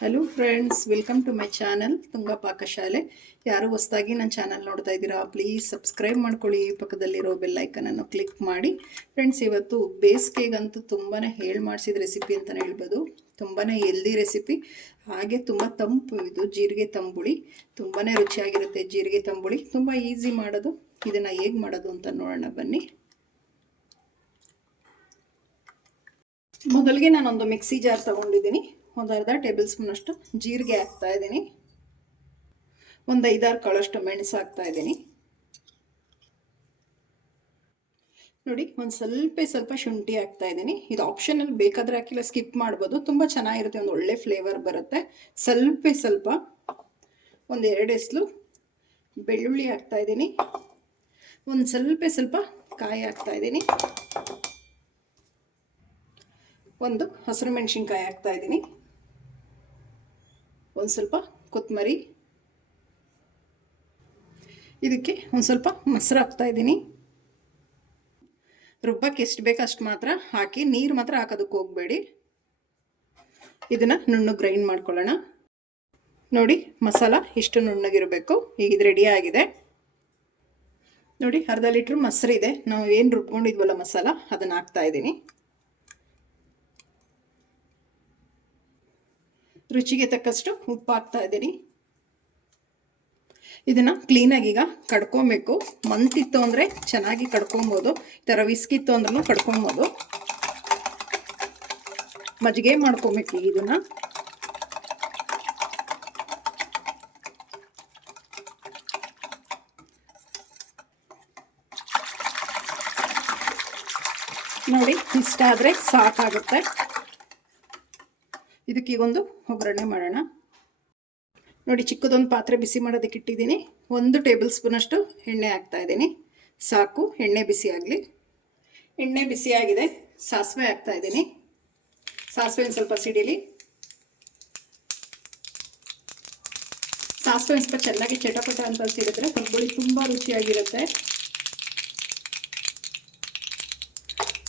Hello friends, welcome to my channel Tunga Pakashale. ಯಾರು ಹೊಸದಾಗಿ ನನ್ನ ಚಾನಲ್ ನೋಡ್ತಾ ಇದ್ದೀರಾ, ಪ್ಲೀಸ್ ಸಬ್ಸ್ಕ್ರೈಬ್ ಮಾಡ್ಕೊಳ್ಳಿ. ಪಕ್ಕದಲ್ಲಿರೋ ಬೆಲ್ ಐಕನನ್ನು ಕ್ಲಿಕ್ ಮಾಡಿ. ಫ್ರೆಂಡ್ಸ್, ಇವತ್ತು ಬೇಸಿಗೆಗಂತೂ ತುಂಬಾ ಮಾಡಿಸಿದ ರೆಸಿಪಿ ಅಂತಲೇ ಹೇಳ್ಬೋದು. ತುಂಬಾ ಹೆಲ್ದಿ ರೆಸಿಪಿ, ಹಾಗೆ ತುಂಬ ತಂಪು. ಇದು ಜೀರಿಗೆ ತಂಬುಳಿ ತುಂಬಾ ರುಚಿಯಾಗಿರುತ್ತೆ. ಜೀರಿಗೆ ತಂಬುಳಿ ತುಂಬ ಈಸಿ ಮಾಡೋದು. ಇದನ್ನು ಹೇಗೆ ಮಾಡೋದು ಅಂತ ನೋಡೋಣ ಬನ್ನಿ. ಮೊದಲಿಗೆ ನಾನೊಂದು ಮಿಕ್ಸಿ ಜಾರ್ ತೊಗೊಂಡಿದ್ದೀನಿ. ಒಂದು ಅರ್ಧ ಟೇಬಲ್ ಸ್ಪೂನ್ ಅಷ್ಟು ಜೀರಿಗೆ ಹಾಕ್ತಾ ಇದ್ದೀನಿ. ಒಂದು 5-6 ಕಾಳಷ್ಟು ಮೆಣಸು ಹಾಕ್ತಾ ಇದ್ದೀನಿ. ನೋಡಿ, ಒಂದು ಸ್ವಲ್ಪ ಶುಂಠಿ ಹಾಕ್ತಾ ಇದ್ದೀನಿ. ಇದು ಆಪ್ಷನಲ್, ಬೇಕಾದರೆ ಹಾಕಿಲ್ಲ, ಸ್ಕಿಪ್ ಮಾಡ್ಬೋದು. ತುಂಬ ಚೆನ್ನಾಗಿರುತ್ತೆ, ಒಂದು ಒಳ್ಳೆ ಫ್ಲೇವರ್ ಬರುತ್ತೆ. ಸ್ವಲ್ಪ ಒಂದು 2 ಎಸ್ಲು ಬೆಳ್ಳುಳ್ಳಿ ಹಾಕ್ತಾ ಇದ್ದೀನಿ. ಒಂದು ಸ್ವಲ್ಪ ಕಾಯಿ ಹಾಕ್ತಾ ಇದ್ದೀನಿ. ಒಂದು ಹಸಿರು ಮೆಣಸಿನ್ಕಾಯಿ ಹಾಕ್ತಾ ಇದ್ದೀನಿ. ಒಂದು ಸ್ವಲ್ಪ ಕೊತ್ತಂಬರಿ. ಇದಕ್ಕೆ ಒಂದು ಸ್ವಲ್ಪ ಮೊಸರು ಹಾಕ್ತಾ ಇದ್ದೀನಿ. ರುಬ್ಬಕ್ಕೆ ಎಷ್ಟು ಬೇಕು ಅಷ್ಟು ಮಾತ್ರ ಹಾಕಿ, ನೀರು ಮಾತ್ರ ಹಾಕೋದಕ್ಕೆ ಹೋಗಬೇಡಿ. ಇದನ್ನು ನುಣ್ಣಗೆ ಗ್ರೈಂಡ್ ಮಾಡ್ಕೊಳ್ಳೋಣ. ನೋಡಿ, ಮಸಾಲ ಇಷ್ಟು ನುಣ್ಣಗಿರಬೇಕು. ಈಗ ಇದು ರೆಡಿ ಆಗಿದೆ. ನೋಡಿ, ಅರ್ಧ ಲೀಟ್ರ್ ಮೊಸರು ಇದೆ. ನಾವು ಏನು ರುಬ್ಕೊಂಡಿದ್ವಲ್ಲ ಮಸಾಲ, ಅದನ್ನು ಹಾಕ್ತಾ ಇದ್ದೀನಿ. ರುಚಿಗೆ ತಕ್ಕಷ್ಟು ಉಪ್ಪು ಹಾಕ್ತಾ ಇದ್ದೀನಿ. ಇದನ್ನು ಕ್ಲೀನಾಗಿ ಈಗ ಕಡ್ಕೊಬೇಕು. ಮಂತಿತ್ತು ಅಂದರೆ ಚೆನ್ನಾಗಿ ಕಡ್ಕೊಬೋದು. ಈ ಥರ ವಿಸ್ಕಿತ್ತು ಅಂದ್ರೂ ಕಡ್ಕೊಬೋದು. ಮಜ್ಜಿಗೆ ಮಾಡ್ಕೊಬೇಕು ಇದನ್ನು. ನೋಡಿ, ಇಷ್ಟ ಆದರೆ ಸಾಕಾಗುತ್ತೆ. ಇದಕ್ಕೆ ಒಂದು ಒಗ್ಗರಣೆ ಮಾಡೋಣ. ನೋಡಿ, ಚಿಕ್ಕದೊಂದು ಪಾತ್ರೆ ಬಿಸಿ ಮಾಡೋದಕ್ಕೆ ಇಟ್ಟಿದ್ದೀನಿ. 1 ಟೇಬಲ್ ಸ್ಪೂನ್ ಅಷ್ಟು ಎಣ್ಣೆ ಹಾಕ್ತಾ ಇದ್ದೀನಿ. ಸಾಕು, ಎಣ್ಣೆ ಬಿಸಿ ಆಗಲಿ. ಎಣ್ಣೆ ಬಿಸಿ ಆಗಿದೆ. ಸಾಸಿವೆ ಹಾಕ್ತಾ ಇದ್ದೀನಿ. ಸಾಸಿವೆ ಒಂದು ಸ್ವಲ್ಪ ಸಿಡಿಲಿ. ಸಾಸಿವೆ ಒಂದು ಸ್ವಲ್ಪ ಚೆನ್ನಾಗಿ ಚಟಪಟ ಅಂತ ಸಿಡಿದ್ರೆ ತಂಬುಳಿ ತುಂಬ ರುಚಿಯಾಗಿರುತ್ತೆ.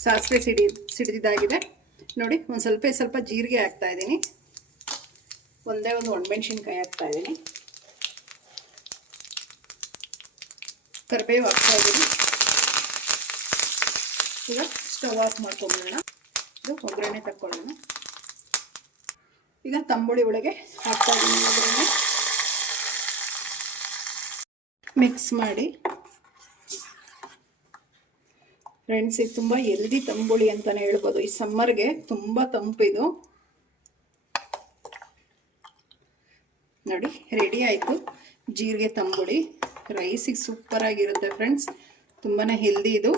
ಸಾಸಿವೆ ಸಿಡಿದಿದ್ದಾಗಿದೆ. ನೋಡಿ, ಒಂದು ಸ್ವಲ್ಪ ಜೀರಿಗೆ ಹಾಕ್ತಾ ಇದ್ದೀನಿ. ಒಂದು ಒಣಮೆಣಸಿನ್ಕಾಯಿ ಹಾಕ್ತಾ ಇದ್ದೀನಿ. ಕರಿಬೇವು ಹಾಕ್ತಾ ಇದ್ದೀನಿ. ಈಗ ಸ್ಟವ್ ಆಫ್ ಮಾಡ್ಕೊಂಬಿಡೋಣ. ಇದು ಒಗ್ಗರಣೆ ತಕ್ಕೊಳ್ಳೋಣ. ಈಗ ತಂಬುಳಿ ಒಳಗೆ ಹಾಕ್ತಾ ಇದ್ದೀನಿ. ಒಗ್ಗರಣೆ ಮಿಕ್ಸ್ ಮಾಡಿ. ಫ್ರೆಂಡ್ಸ್, ಇದು ತುಂಬ ಹೆಲ್ದಿ ತಂಬುಳಿ ಅಂತಲೇ ಹೇಳ್ಬೋದು. ಈ ಸಮ್ಮರ್ಗೆ ತುಂಬ ತಂಪಿದು. ನೋಡಿ, ರೆಡಿ ಆಯಿತು ಜೀರಿಗೆ ತಂಬುಳಿ. ರೈಸಿಗೆ ಸೂಪರಾಗಿರುತ್ತೆ ಫ್ರೆಂಡ್ಸ್. ತುಂಬಾ ಹೆಲ್ದಿ ಇದು.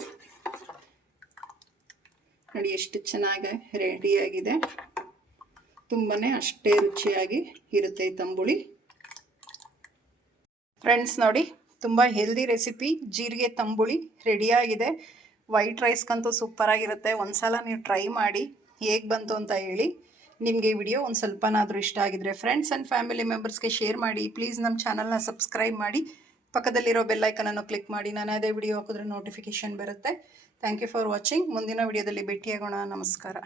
ನೋಡಿ ಎಷ್ಟು ಚೆನ್ನಾಗಿ ರೆಡಿಯಾಗಿದೆ. ತುಂಬಾ ಅಷ್ಟೇ ರುಚಿಯಾಗಿ ಇರುತ್ತೆ ಈ ತಂಬುಳಿ. ಫ್ರೆಂಡ್ಸ್, ನೋಡಿ, ತುಂಬ ಹೆಲ್ದಿ ರೆಸಿಪಿ ಜೀರಿಗೆ ತಂಬುಳಿ ರೆಡಿಯಾಗಿದೆ. ವೈಟ್ ರೈಸ್ಗಂತೂ ಸೂಪರಾಗಿರುತ್ತೆ. ಒಂದು ಸಲ ನೀವು ಟ್ರೈ ಮಾಡಿ, ಹೇಗೆ ಬಂತು ಅಂತ ಹೇಳಿ. ನಿಮಗೆ ಈ ವಿಡಿಯೋ ಒಂದು ಸ್ವಲ್ಪನಾದರೂ ಇಷ್ಟ ಆಗಿದ್ರೆ ಫ್ರೆಂಡ್ಸ್ ಆ್ಯಂಡ್ ಫ್ಯಾಮಿಲಿ ಮೆಂಬರ್ಸ್ಗೆ ಶೇರ್ ಮಾಡಿ. ಪ್ಲೀಸ್ ನಮ್ಮ ಚಾನಲ್ನ ಸಬ್ಸ್ಕ್ರೈಬ್ ಮಾಡಿ. ಪಕ್ಕದಲ್ಲಿರೋ ಬೆಲ್ ಐಕನನ್ನು ಕ್ಲಿಕ್ ಮಾಡಿ. ನಾನು ಅದೇ ವಿಡಿಯೋ ಹಾಕಿದ್ರೆ ನೋಟಿಫಿಕೇಷನ್ ಬರುತ್ತೆ. Thank you for watching. ಮುಂದಿನ ವಿಡಿಯೋದಲ್ಲಿ ಭೇಟಿಯಾಗೋಣ. ನಮಸ್ಕಾರ.